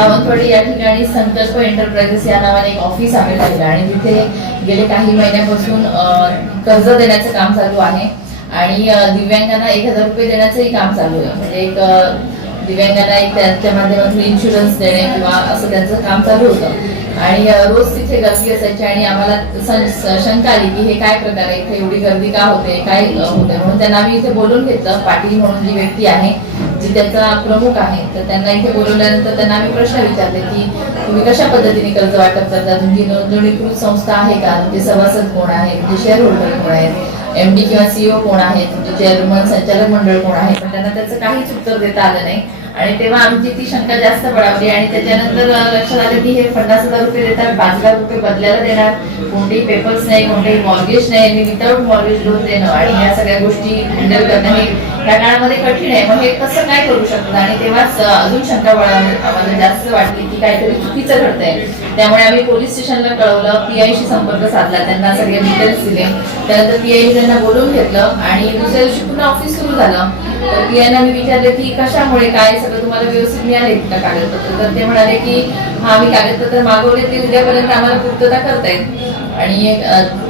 सावंतवाडी या ठिकाणी संकल्प एंटरप्राइजेस या नावाने एक ऑफिस आम्ही लागलं आणि तिथे गेले काही महिन्यापासून कर्ज देण्याचं काम चालू आहे. आणि दिव्यांगांना एक हजार रुपये देण्याचंही काम चालू आहे. म्हणजे एक दिव्यांगांना एक त्यांच्या माध्यमातून इन्शुरन्स देणे किंवा असं त्यांचं काम चालू होतं. आणि रोज तिथे गर्दी असायची आणि आम्हाला शंका आली की हे काय प्रकार आहे? इथे एवढी गर्दी का होते? काय होते म्हणून त्यांना आम्ही इथे बोलून घेतलं. पाटील म्हणून जी व्यक्ती आहे जी त्याचा प्रमुख आहे तर त्यांना इथे बोलवल्यानंतर त्यांना आम्ही प्रश्न विचारले की तुम्ही कशा पद्धतीने कर्ज वाटप करता तुमची नोंदणीकृत संस्था आहे का? तुमचे सभासद कोण आहे तुमचे शेअर होल्डर कोण आहेत? एमडी किंवा सीईओ कोण आहे तुमचे चेअरमन संचालक मंडळ कोण आहे पण त्यांना त्याचं काहीच उत्तर देता आलं नाही. आणि तेव्हा आमची ती शंका जास्त बळावली आणि त्याच्यानंतर लक्षात आलं की हे पन्नास हजार रुपये देतात पाच लाख रुपये बदल्याला देणार. कोणतेही पेपर्स नाही कोणतेही मॉर्गेज नाही. आणि विदाऊट मॉर्गेज लोन देणं आणि या सगळ्या गोष्टी हँडल करणं हे त्या काळामध्ये कठीण आहे. मग हे कसं काय करू शकतात आणि तेव्हाच अजून शंका बळावली आम्हाला जास्त वाटली की काहीतरी चुकीचं घडतंय. त्यामुळे आम्ही पोलीस स्टेशनला कळवलं पीआयशी संपर्क साधला. त्यांना सगळे डिटेल्स दिले. त्यानंतर पीआय त्यांना बोलवून घेतलं. आणि दुसऱ्या दिवशी पुन्हा ऑफिस सुरू झालं. तर पीआयना मी विचारलं की कशामुळे काय सगळं तुम्हाला व्यवस्थित मिळाले का कागदपत्र. तर ते म्हणाले की हा आम्ही कागदपत्र मागवले ते उद्यापर्यंत आम्हाला पूर्तता करतायत. आणि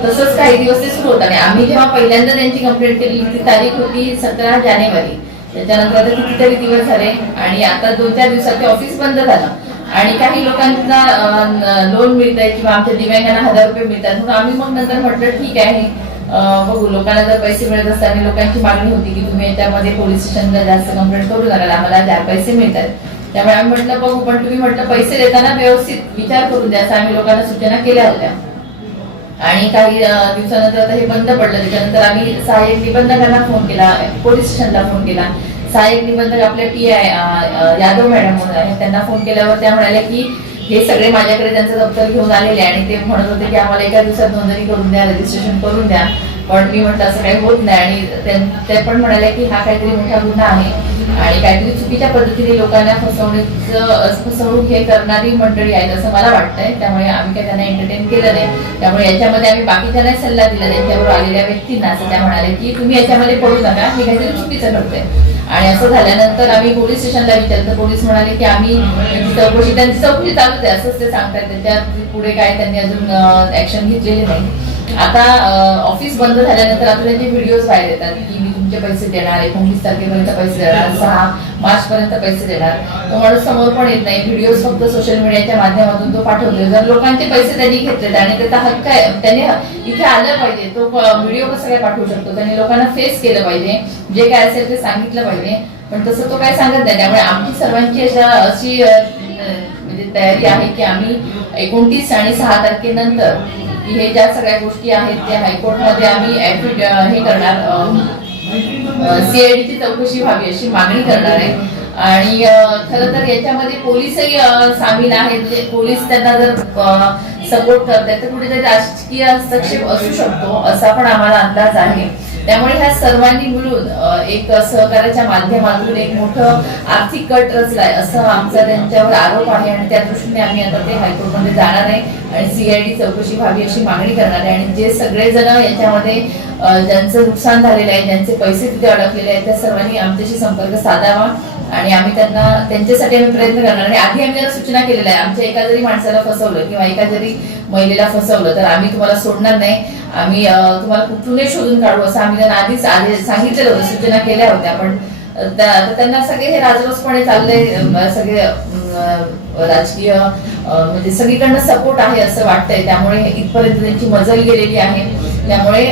तसंच काही दिवस ते सुरू होत. आणि आम्ही जेव्हा पहिल्यांदा त्यांची कंप्लेंट केली ती तारीख होती सतरा जानेवारी. त्याच्यानंतर आता कितीतरी दिवस झाले आणि आता दोन चार दिवसात ते ऑफिस बंद झालं. आणि काही लोकांना लोन मिळत आहे किंवा आमच्या दिव्यांगांना हजार रुपये मिळतात. म्हणून आम्ही मग नंतर म्हटलं ठीक आहे. बघू लोकांना जर पैसे मिळत असतात आणि लोकांची मागणी होती की तुम्ही त्यामध्ये पोलीस स्टेशनला जास्त कंप्लेंट करू नका. आम्हाला द्या पैसे मिळतात त्यामुळे आम्ही म्हटलं बघू पण तुम्ही म्हटलं पैसे देताना व्यवस्थित विचार करून द्या. असं आम्ही लोकांना सूचना केल्या होत्या. आणि काही दिवसानंतर आता हे बंद पडलं. त्याच्यानंतर आम्ही सहाय्यक निबंधकांना फोन केला पोलीस स्टेशनला फोन केला. सहाय्यक निबंधक आपल्या पी आय यादव मॅडम म्हणून आहेत त्यांना फोन केल्यावर त्या म्हणाल्या की हे सगळे माझ्याकडे त्यांचं दप्तर घेऊन आलेले आणि ते म्हणत होते की आम्हाला एका दिवसात नोंदणी करून द्या रजिस्ट्रेशन करून द्या. पण मी म्हटलं असं काही होत नाही. आणि ते पण म्हणाले की हा काहीतरी मोठा गुन्हा आहे. आणि काहीतरी चुकीच्या पद्धतीने लोकांना फसवणीचं फसवणूक हे करणारी मंडळी आहेत असं मला वाटतंय. त्यामुळे आम्ही काही त्यांना एंटरटेन केलं नाही. त्यामुळे याच्यामध्ये आम्ही बाकीच्यांना सल्ला दिला त्यांच्यावर आलेल्या व्यक्तींना असं त्या म्हणाले की तुम्ही याच्यामध्ये पडू नका. हे काहीतरी चुकीचं ठरतंय आणि असं झाल्यानंतर आम्ही पोलीस स्टेशनला विचारलं. तर पोलीस म्हणाले की आम्ही त्यांची चौकशी त्यांची चौकशी चालूच आहे. असंच ते सांगतात. त्याच्या पुढे काय त्यांनी अजून ऍक्शन घेतलेली नाही. आता ऑफिस बंद झाल्यानंतर आपल्याला त्यांचे व्हिडिओज बाहेर येतात की मी तुमचे पैसे देणार एकोणीस तारखेपर्यंत पैसे देणार सहा मार्च पर्यंत पैसे देणार तो माणूस समोर पण येत नाही. व्हिडिओ फक्त सोशल मीडियाच्या माध्यमातून तो पाठवतोय. जर लोकांचे पैसे त्यांनी घेतलेत आणि त्याचा हक्क आहे इथे आलं पाहिजे तो व्हिडिओ कसं काय पाठवू शकतो? त्यांनी लोकांना फेस केलं पाहिजे जे काय असेल ते सांगितलं पाहिजे. पण तसं तो काय सांगत नाही. त्यामुळे आमची सर्वांची अशा अशी म्हणजे तयारी आहे की आम्ही एकोणतीस आणि सहा तारखेनंतर हे ज्या सगळ्या गोष्टी आहेत त्या हायकोर्टमध्ये आम्ही हे करणार सीआयडीची चौकशी व्हावी अशी मागणी करणार आहे. आणि खर तर याच्यामध्ये पोलीसही सामील आहेत. म्हणजे पोलीस त्यांना जर सपोर्ट करतात तर कुठेतरी राजकीय हस्तक्षेप असू शकतो असा पण आम्हाला अंदाज आहे. त्यामुळे ह्या सर्वांनी मिळून एक सहकार्याच्या माध्यमातून एक मोठं आर्थिक कट रचलाय असं आमचा त्यांच्यावर आरोप आहे. आणि त्या दृष्टीने आम्ही आता ते हायकोर्टमध्ये जाणार आहे आणि सीआयडी चौकशी व्हावी अशी मागणी करणार आहे. आणि जे सगळेजण याच्यामध्ये ज्यांचं नुकसान झालेलं आहे ज्यांचे पैसे तिथे अडकलेले आहेत त्या सर्वांनी आमच्याशी संपर्क साधावा आणि आम्ही त्यांना त्यांच्यासाठी आम्ही प्रयत्न करणार. आणि आधी आम्ही त्यांना सूचना केलेल्या आहे. आमच्या एका जरी माणसाला फसवलं किंवा एका जरी महिलेला फसवलं तर आम्ही तुम्हाला सोडणार नाही. आम्ही तुम्हाला कुठूनही शोधून काढू असं आम्ही त्यांना आधीच आधी सांगितलेलं होतं सूचना केल्या होत्या. पण त्या- आता त्यांना सगळे हे राजरोसपणे चाललंय सगळे राजकीय म्हणजे सगळीकडनं सपोर्ट आहे असं वाटतंय. त्यामुळे इथपर्यंत त्यांची मजल गेलेली आहे. त्यामुळे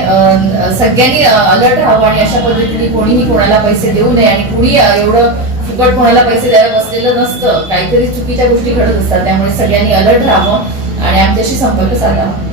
सगळ्यांनी अलर्ट राहावं आणि अशा पद्धतीने कोणीही कोणाला पैसे देऊ नये आणि कुणी एवढं फुकट कोणाला पैसे द्यायला बसलेलं नसतं. काहीतरी चुकीच्या गोष्टी घडत असतात. त्यामुळे सगळ्यांनी अलर्ट राहावं आणि आमच्याशी संपर्क साधावा.